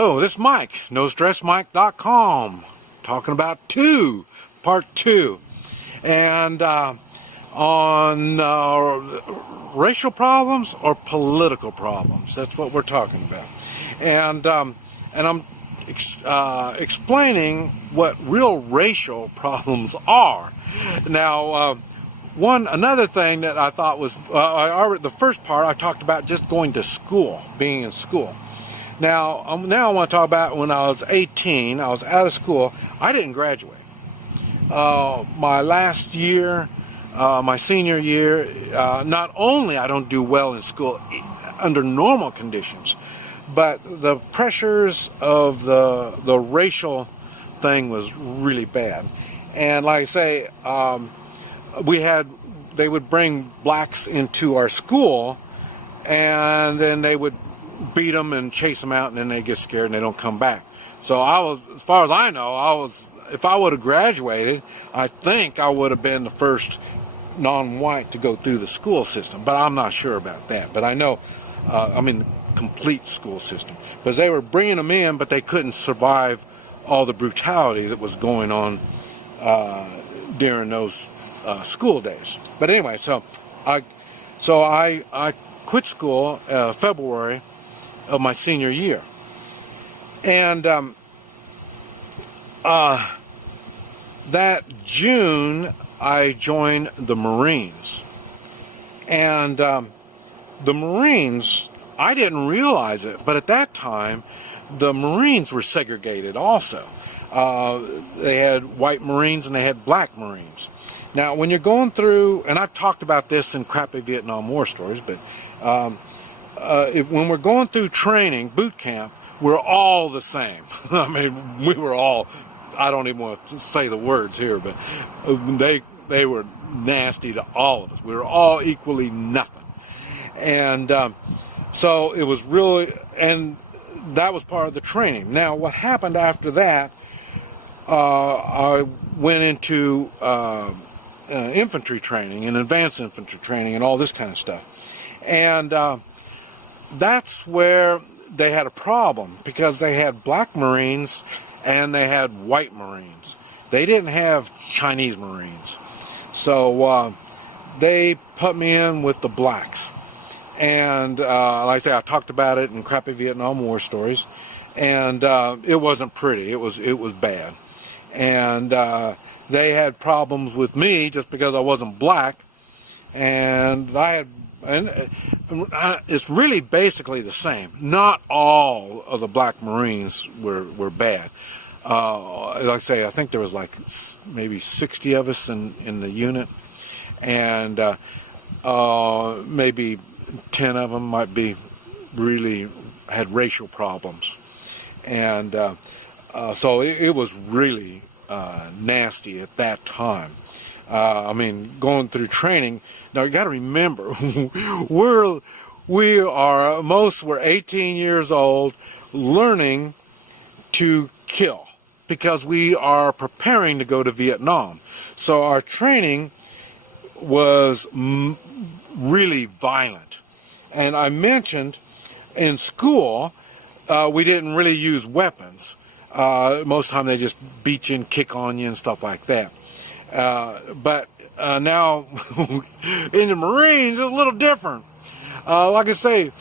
Hello, this is Mike, NoStressMike.com, talking about part two, and on racial problems or political problems. That's what we're talking about, and I'm explaining what real racial problems are. Now, another thing that I thought was the first part I talked about just going to school, being in school. Now I want to talk about when I was 18, I was out of school. I didn't graduate. My last year, my senior year, not only I don't do well in school under normal conditions, but the pressures of the racial thing was really bad. And like I say, they would bring blacks into our school, and then they would beat them and chase them out, and then they get scared and they don't come back. So I was, as far as I know, if I would have graduated, I think I would have been the first non-white to go through the school system, but I'm not sure about that. But I know I'm in the complete school system, because they were bringing them in, but they couldn't survive all the brutality that was going on during those school days. But anyway, so I quit school February of my senior year, and that June I joined the Marines. And the Marines, I didn't realize it, but at that time the Marines were segregated also. They had white Marines and they had black Marines. Now when you're going through, and I've talked about this in crappy Vietnam War stories, but when we're going through training, boot camp, we're all the same. I mean, we were all, I don't even want to say the words here, but they were nasty to all of us. We were all equally nothing. And so it was really, and that was part of the training. Now, what happened after that, I went into infantry training and advanced infantry training and all this kind of stuff. And that's where they had a problem, because they had black Marines and they had white Marines. They didn't have Chinese Marines. So they put me in with the blacks. And like I say, I talked about it in crappy Vietnam War stories. And it wasn't pretty. It was bad. And they had problems with me just because I wasn't black. And it's really basically the same. Not all of the black Marines were bad. Like I say, I think there was like maybe 60 of us in the unit, and maybe 10 of them might be really had racial problems. And so it was really nasty at that time. I mean, going through training. Now you got to remember, we're 18 years old, learning to kill, because we are preparing to go to Vietnam. So our training was really violent. And I mentioned in school we didn't really use weapons. Most of the time they just beat you and kick on you and stuff like that. But now in the Marines it's a little different. Like I say,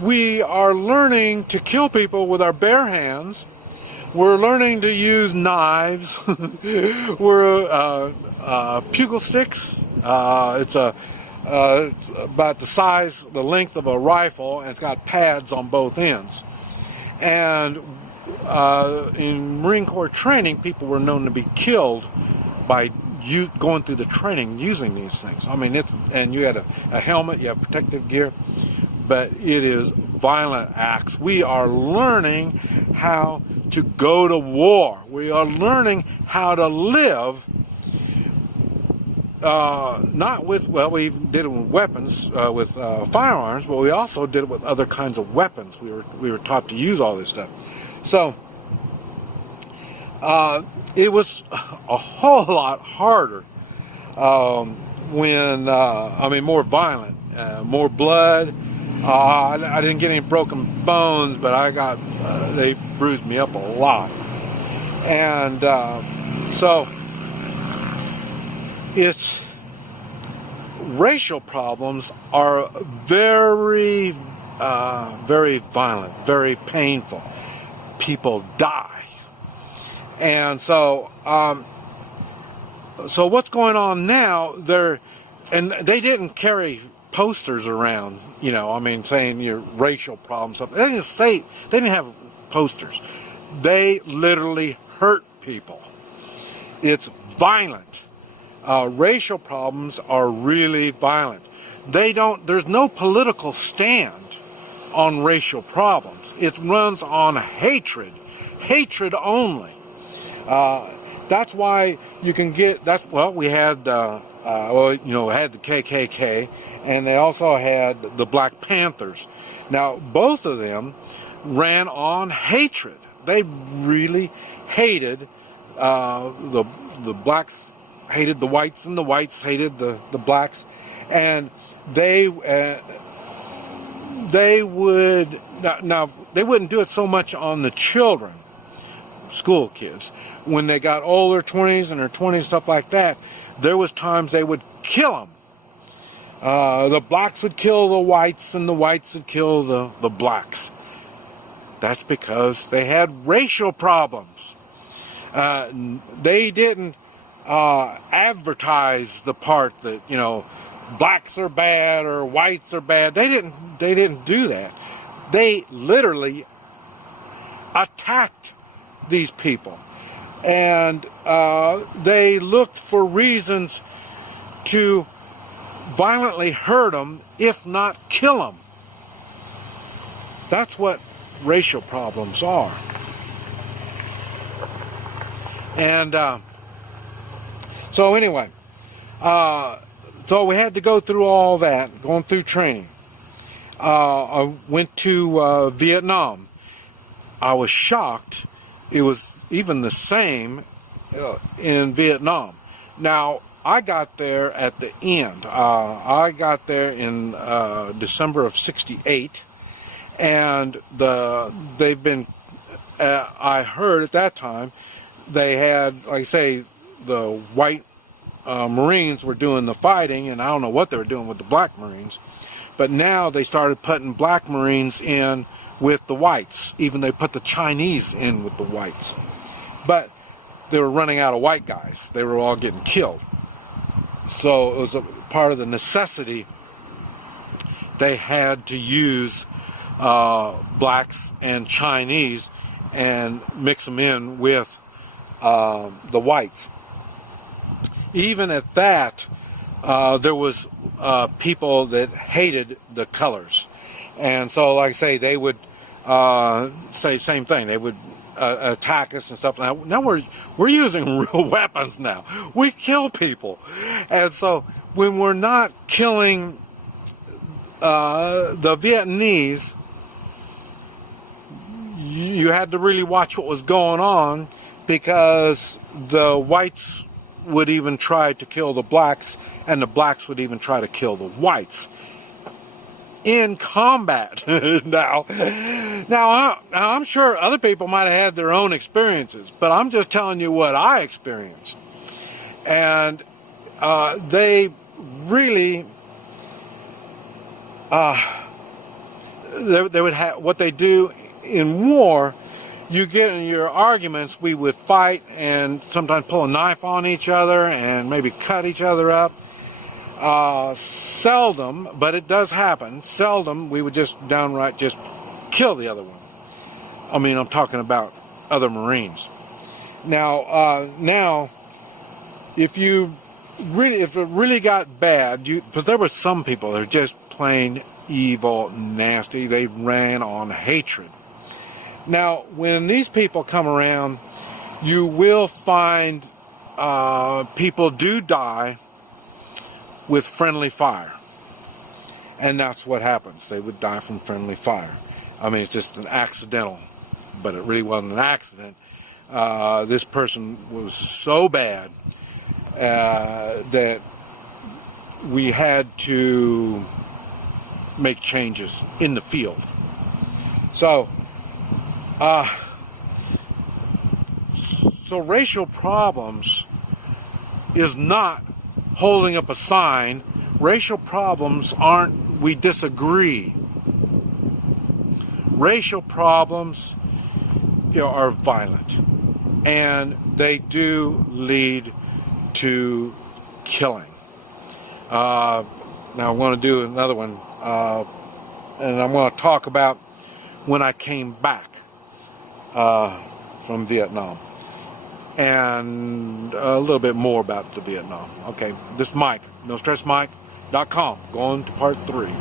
we are learning to kill people with our bare hands. We're learning to use knives. We're pugil sticks. It's about the size, the length of a rifle, and it's got pads on both ends. And in Marine Corps training, people were known to be killed by going through the training using these things. I mean, and you had a helmet, you have protective gear, but it is violent acts. We are learning how to go to war. We are learning how to live, not with, well, we did it with weapons, with firearms, but we also did it with other kinds of weapons. We were taught to use all this stuff. So it was a whole lot harder when, I mean, more violent, more blood, I didn't get any broken bones, but I got, they bruised me up a lot. And so it's, racial problems are very, very violent, very painful. People die. And so, so what's going on now, and they didn't carry posters around, you know, I mean, saying your racial problems. They didn't say, they didn't have posters. They literally hurt people. It's violent. Racial problems are really violent. There's no political stand on racial problems. It runs on hatred only. That's why you can get, we had, had the KKK, and they also had the Black Panthers. Now, both of them ran on hatred. They really hated, the blacks hated the whites, and the whites hated the blacks, and they would, now they wouldn't do it so much on the children, school kids. When they got older, 20s and their 20s, stuff like that, there was times they would kill them. The blacks would kill the whites, and the whites would kill the blacks. That's because they had racial problems. They didn't advertise the part that, you know, blacks are bad or whites are bad. They didn't do that. They literally attacked these people, and they looked for reasons to violently hurt them, if not kill them. That's what racial problems are. And so anyway, so we had to go through all that, going through training. I went to Vietnam. I was shocked. It was even the same in Vietnam. Now, I got there at the end. I got there in December of '68, and they've been, I heard at that time, they had, like I say, the white Marines were doing the fighting, and I don't know what they were doing with the black Marines, but now they started putting black Marines in with the whites. Even they put the Chinese in with the whites. But they were running out of white guys. They were all getting killed. So it was a part of the necessity. They had to use blacks and Chinese and mix them in with the whites. Even at that, there was people that hated the colors. And so, like I say, they would say same thing. They would attack us and stuff. Now we're using real weapons now. We kill people. And so when we're not killing the Vietnamese, you had to really watch what was going on, because the whites would even try to kill the blacks, and the blacks would even try to kill the whites in combat. Now I'm sure other people might have had their own experiences, but I'm just telling you what I experienced. And they really they would have, what they do in war, you get in your arguments, we would fight and sometimes pull a knife on each other and maybe cut each other up. Seldom, but it does happen, seldom we would just downright just kill the other one. I mean, I'm talking about other Marines. Now, if it really got bad, because there were some people that are just plain evil, nasty, they ran on hatred. Now, when these people come around, you will find people do die with friendly fire. And that's what happens. They would die from friendly fire. I mean, it's just an accidental, but it really wasn't an accident. This person was so bad that we had to make changes in the field. So, so racial problems is not holding up a sign. Racial problems aren't we disagree. Racial problems, are violent, and they do lead to killing. Now I want to do another one, and I'm going to talk about when I came back from Vietnam, and a little bit more about the Vietnam. Okay, this is Mike, NoStressMike.com, going to part 3.